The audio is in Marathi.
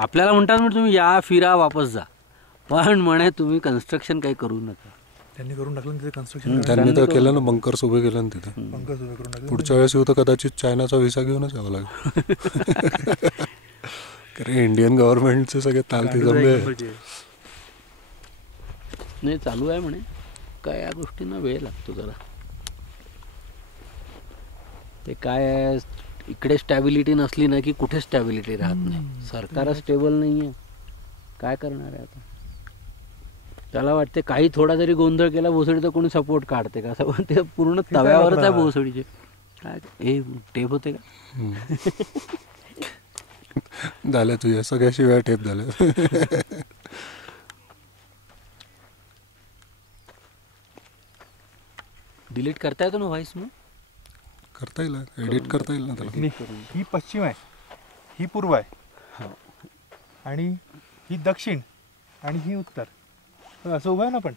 आपल्याला म्हणतात म्हणजे तुम्ही या फिरा वापस जा, पण म्हणे तुम्ही कन्स्ट्रक्शन काही करू नका. त्यांनी करून टाकलं तिथे कन्स्ट्रक्शन. त्यांनी तर केलं ना, बंकर्स उभे केलं ना तिथे. बंकर्स उभे करून टाकले. पुढच्या वेळेस येऊ तर कदाचित चायनाचा व्हिसा घेऊनच यावं लागेल. कारण इंडियन गव्हर्नमेंटचे सगळे तालती जमले. नाही चालू आहे म्हणे, काय या गोष्टींना वेळ लागतो जरा. ते काय आहे, इकडे स्टॅबिलिटी नसली ना की कुठे स्टॅबिलिटी राहत नाही. सरकारच स्टेबल नाही आहे, काय करणार आहे आता. त्याला वाटते काही थोडा जरी गोंधळ केला भोसडी तर कोणी सपोर्ट काढते का, असं ते पूर्ण तव्यावरच आहे भोसडीचे. काय हे टेप होते का. झाल्या तुझ्या सगळ्या शिवाय टेप झाल्या. डिलीट करता येतो ना व्हॉइस मग. करता येईल, एडिट करता येईल ना त्याला. ही पश्चिम आहे, ही पूर्व आहे, आणि ही दक्षिण, आणि ही उत्तर. असं उभं आहे ना पण.